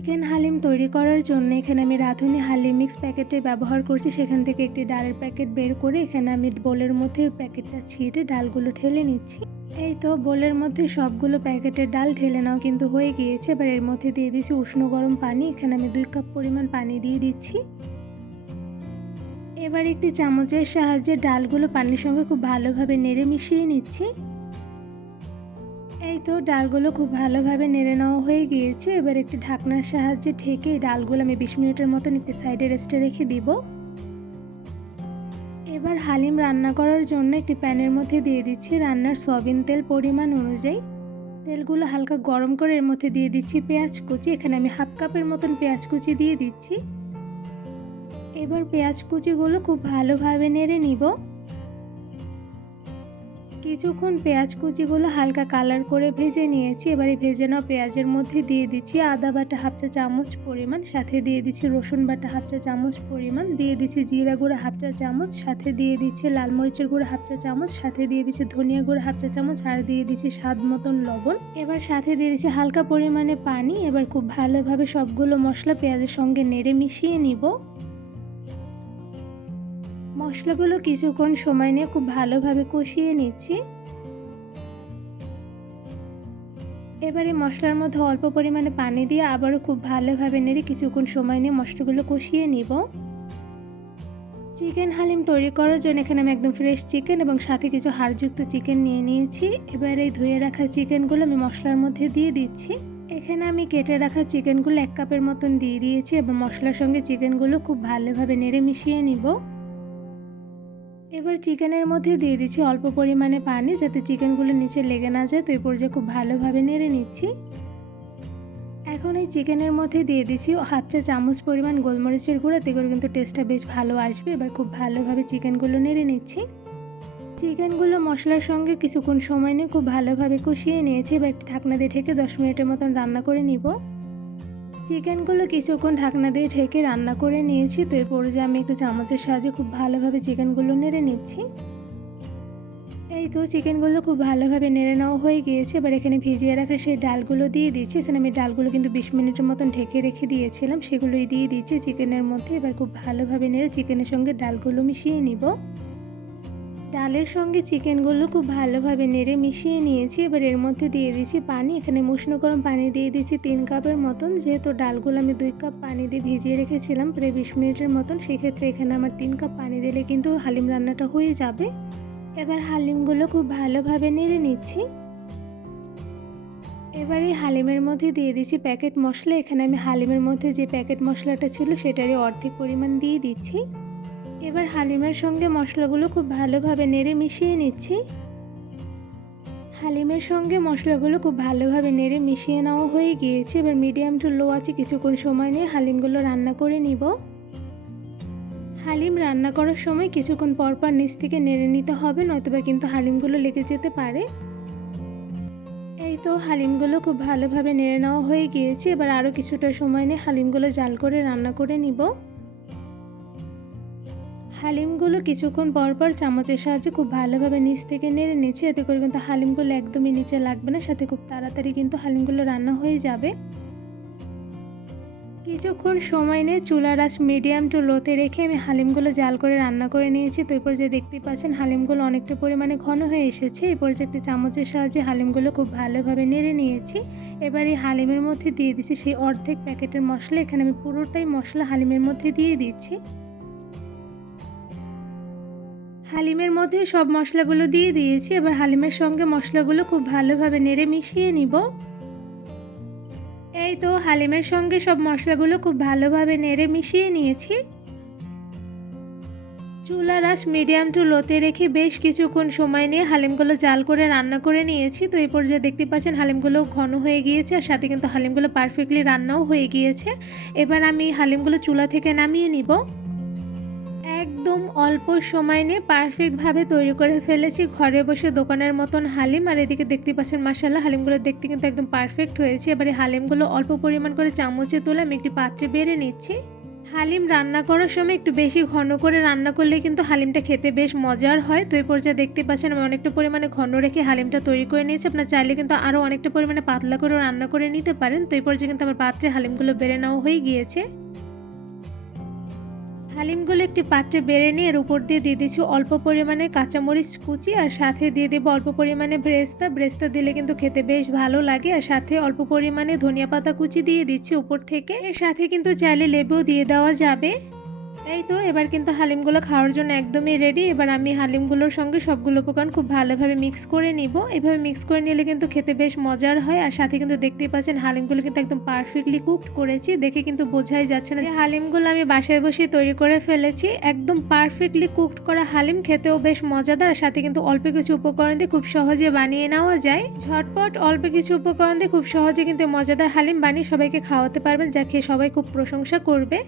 Chicken Halim তৈরি করার জন্য এখানে আমি রাঁধুনি হালিম মিক্স প্যাকেটে ব্যবহার করছি। সেখান থেকে একটি ডালের প্যাকেট বের করে এখানে আমি বোলের মধ্যে প্যাকেটটা ছিঁড়ে ডালগুলো ঢেলে নিচ্ছি। এই তো বোলের মধ্যে সবগুলো প্যাকেটের ডাল ঢেলে নাও কিন্তু হয়ে গিয়েছে। এবার এর মধ্যে দিয়ে দিচ্ছি উষ্ণ গরম পানি। এখানে আমি 2 কাপ পরিমাণ পানি দিয়ে দিচ্ছি। এবার একটি চামচের সাহায্যে ডালগুলো পানির সঙ্গে খুব ভালোভাবে নেড়ে মিশিয়ে নিচ্ছি। এই তো ডালগুলো খুব ভালোভাবে নেড়ে নেওয়া হয়ে গিয়েছে। এবার একটি ঢাকনার সাহায্যে ঢেকে এই ডালগুলো আমি 20 মিনিটের মতন একটি সাইডে রেস্টে রেখে দিব। এবার হালিম রান্না করার জন্য একটি প্যানের মধ্যে দিয়ে দিচ্ছি রান্নার সয়াবিন তেল পরিমাণ অনুযায়ী। তেলগুলো হালকা গরম করে এর মধ্যে দিয়ে দিচ্ছি পেঁয়াজ কুচি। এখানে আমি হাফ কাপের মতন পেঁয়াজ কুচি দিয়ে দিচ্ছি। এবার পেঁয়াজ কুচিগুলো খুব ভালোভাবে নেড়ে নিব। কিছুক্ষণ পেঁয়াজ কুচিগুলো হালকা কালার করে ভেজে নিয়েছি। এবারে ভেজে নেওয়া পেঁয়াজের মধ্যে দিয়ে দিচ্ছি আদা বাটা হাফ চা চামচ পরিমাণ, সাথে দিয়ে দিচ্ছি রসুন বাটা হাফ চা চামচ পরিমাণ, দিয়ে দিচ্ছি জিরা গুঁড়া হাফ চা চামচ, সাথে দিয়ে দিচ্ছি লাল মরিচের গুঁড়া হাফ চা চামচ, সাথে দিয়ে দিচ্ছি ধনিয়া গুঁড়া হাফ চা চামচ, আর দিয়ে দিচ্ছি স্বাদ মতন লবণ। এবার সাথে দিয়ে দিচ্ছি হালকা পরিমাণে পানি। এবার খুব ভালোভাবে সবগুলো মশলা পেঁয়াজের সঙ্গে নেড়ে মিশিয়ে নিব। মশলাগুলো কিছুক্ষণ সময় নিয়ে খুব ভালোভাবে কষিয়ে নিচ্ছি। এবারে মশলার মধ্যে অল্প পরিমাণে পানি দিয়ে আবারও খুব ভালোভাবে নেড়ে কিছুক্ষণ সময় নিয়ে মশলাগুলো কষিয়ে নিব। চিকেন হালিম তৈরি করার জন্য এখানে আমি একদম ফ্রেশ চিকেন এবং সাথে কিছু হাড়যুক্ত চিকেন নিয়ে নিয়েছি। এবার এই ধুয়ে রাখা চিকেনগুলো আমি মশলার মধ্যে দিয়ে দিচ্ছি। এখানে আমি কেটে রাখা চিকেনগুলো 1 কাপের মতন দিয়ে দিয়েছি। এবার মশলার সঙ্গে চিকেনগুলো খুব ভালোভাবে নেড়ে মিশিয়ে নিব। এবার চিকেনের মধ্যে দিয়ে দিচ্ছি অল্প পরিমাণে পানি, যাতে চিকেনগুলো নিচে লেগে না যায়। তো এই পর্যায়ে খুব ভালোভাবে নেড়ে নিচ্ছি। এখন এই চিকেনের মধ্যে দিয়ে দিচ্ছি হাফ চা চামচ পরিমাণ গোলমরিচের গুঁড়া, এতে করে কিন্তু টেস্টটা বেশ ভালো আসবে। এবার খুব ভালোভাবে চিকেনগুলো নেড়ে নিচ্ছি। চিকেনগুলো মশলার সঙ্গে কিছুক্ষণ সময় নিয়ে খুব ভালোভাবে কষিয়ে নিয়েছি। এবার একটি ঢাকনা দিয়ে ঢেকে 10 মিনিটের মতন রান্না করে নিব। চিকেনগুলো কিছুক্ষণ ঢাকনা দিয়ে ঢেকে রান্না করে নিয়েছি। তো এই পর্যায়ে আমি একটু চামচের সাহায্যে খুব ভালোভাবে চিকেনগুলো নেড়ে নিচ্ছি। এই তো চিকেনগুলো খুব ভালোভাবে নেড়ে নেওয়া হয়ে গিয়েছে। এবার এখানে ভিজিয়ে রাখা সেই ডালগুলো দিয়ে দিচ্ছি। এখানে আমি ডালগুলো কিন্তু 20 মিনিটের মতন ঢেকে রেখে দিয়েছিলাম, সেগুলোই দিয়ে দিচ্ছি চিকেনের মধ্যে। এবার খুব ভালোভাবে নেড়ে চিকেনের সঙ্গে ডালগুলো মিশিয়ে নিব। ডালের সঙ্গে চিকেনগুলো খুব ভালোভাবে নেড়ে মিশিয়ে নিয়েছি। এবার এর মধ্যে দিয়ে দিচ্ছি পানি। এখানে উষ্ণ গরম পানি দিয়ে দিচ্ছি 3 কাপের মতন। যেহেতু ডালগুলো আমি 2 কাপ পানি দিয়ে ভিজিয়ে রেখেছিলাম প্রায় 20 মিনিটের মতন, সেক্ষেত্রে এখানে আমার 3 কাপ পানি দিলে কিন্তু হালিম রান্নাটা হয়ে যাবে। এবার হালিমগুলো খুব ভালোভাবে নেড়ে নিচ্ছি। এবার এই হালিমের মধ্যে দিয়ে দিচ্ছি প্যাকেট মশলা। এখানে আমি হালিমের মধ্যে যে প্যাকেট মশলাটা ছিল সেটারই অর্ধেক পরিমাণ দিয়ে দিচ্ছি। এবার হালিমের সঙ্গে মশলাগুলো খুব ভালোভাবে নেড়ে মিশিয়ে নিচ্ছি। হালিমের সঙ্গে মশলাগুলো খুব ভালোভাবে নেড়ে মিশিয়ে নেওয়া হয়ে গিয়েছে। এবার মিডিয়াম টু লো আছে কিছুক্ষণ সময় নিয়ে হালিমগুলো রান্না করে নিব। হালিম রান্না করার সময় কিছুক্ষণ পরপর নিচ থেকে নেড়ে নিতে হবে, নয়তোবা কিন্তু হালিমগুলো লেগে যেতে পারে। এই তো হালিমগুলো খুব ভালোভাবে নেড়ে নেওয়া হয়ে গিয়েছে। এবার আরও কিছুটা সময় নিয়ে হালিমগুলো জাল করে রান্না করে নিব। হালিমগুলো কিছুক্ষণ পরপর চামচের সাহায্যে খুব ভালোভাবে নিচ থেকে নেড়ে নিচ্ছি, এতে করে কিন্তু হালিমগুলো একদমই নিচে লাগবে না, সাথে খুব তাড়াতাড়ি কিন্তু হালিমগুলো রান্না হয়ে যাবে। কিছুক্ষণ সময় নিয়ে চুলার আঁচ মিডিয়াম টু লোতে রেখে আমি হালিমগুলো জাল করে রান্না করে নিয়েছি। তো এই পর্যায়ে দেখতেই পাচ্ছেন হালিমগুলো অনেকটা পরিমাণে ঘন হয়ে এসেছে। এই পর্যায়ে একটি চামচের সাহায্যে হালিমগুলো খুব ভালোভাবে নেড়ে নিয়েছি। এবার এই হালিমের মধ্যে দিয়ে দিচ্ছি সেই অর্ধেক প্যাকেটের মশলা। এখানে আমি পুরোটাই মশলা হালিমের মধ্যে দিয়ে দিচ্ছি। হালিমের মধ্যে সব মশলাগুলো দিয়ে দিয়েছি। এবার হালিমের সঙ্গে মশলাগুলো খুব ভালোভাবে নেড়ে মিশিয়ে নিব। এই তো হালিমের সঙ্গে সব মশলাগুলো খুব ভালোভাবে নেড়ে মিশিয়ে নিয়েছি। চুলার আঁচ মিডিয়াম টু লোতে রেখে বেশ কিছুক্ষণ সময় নিয়ে হালিমগুলো জাল করে রান্না করে নিয়েছি। তো এই পর্যায়ে দেখতে পাচ্ছেন হালিমগুলো ঘন হয়ে গিয়েছে, আর সাথে কিন্তু হালিমগুলো পারফেক্টলি রান্নাও হয়ে গিয়েছে। এবার আমি হালিমগুলো চুলা থেকে নামিয়ে নিব। একদম অল্প সময় নিয়ে পারফেক্টভাবে তৈরি করে ফেলেছি ঘরে বসে দোকানের মতন হালিম। আর এদিকে দেখতে পাচ্ছেন মাশাআল্লাহ হালিমগুলো দেখতে কিন্তু একদম পারফেক্ট হয়েছে। এবারে হালিমগুলো অল্প পরিমাণ করে চামচে তুলে আমি একটি পাত্রে বেড়ে নিচ্ছি। হালিম রান্না করার সময় একটু বেশি ঘন করে রান্না করলে কিন্তু হালিমটা খেতে বেশ মজার হয়। তো এই পর্যায়ে দেখতে পাচ্ছেন আমি অনেকটা পরিমাণে ঘন রেখে হালিমটা তৈরি করে নিয়েছি। আপনার চাইলে কিন্তু আরও অনেকটা পরিমাণে পাতলা করেও রান্না করে নিতে পারেন। তো এই পর্যায়ে কিন্তু আমার পাত্রে হালিমগুলো বেড়ে নেওয়া হয়ে গিয়েছে। হালিমগুলো একটি পাত্রে বেড়ে নিয়ে এর উপর দিয়ে দিচ্ছি অল্প পরিমাণে কাঁচামরিচ কুচি, আর সাথে দিয়ে দেবো অল্প পরিমাণে ব্রেস্তা দিলে কিন্তু খেতে বেশ ভালো লাগে। আর সাথে অল্প পরিমাণে ধনিয়া পাতা কুচি দিয়ে দিচ্ছি উপর থেকে। এর সাথে কিন্তু চাইলে লেবুও দিয়ে দেওয়া যাবে। এই তো এবার কিন্তু হালিমগুলো খাওয়ার জন্য একদমই রেডি। এবার আমি হালিমগুলোর সঙ্গে সবগুলো উপকরণ খুব ভালোভাবে মিক্স করে নিব। এভাবে মিক্স করে নিলে কিন্তু খেতে বেশ মজার হয়। আর সাথে কিন্তু দেখতেই পাচ্ছেন হালিমগুলো কিন্তু একদম পারফেক্টলি কুকড করেছি, দেখে কিন্তু বোঝাই যাচ্ছে না যে হালিমগুলো আমি বাসায় বসে তৈরি করে ফেলেছি। একদম পারফেক্টলি কুকড করা হালিম খেতেও বেশ মজাদার। আর সাথে কিন্তু অল্প কিছু উপকরণ দিয়ে খুব সহজে বানিয়ে নেওয়া যায়। ঝটপট অল্প কিছু উপকরণ দিয়ে খুব সহজে কিন্তু মজাদার হালিম বানিয়ে সবাইকে খাওয়াতে পারবেন, যা খেয়ে সবাই খুব প্রশংসা করবে।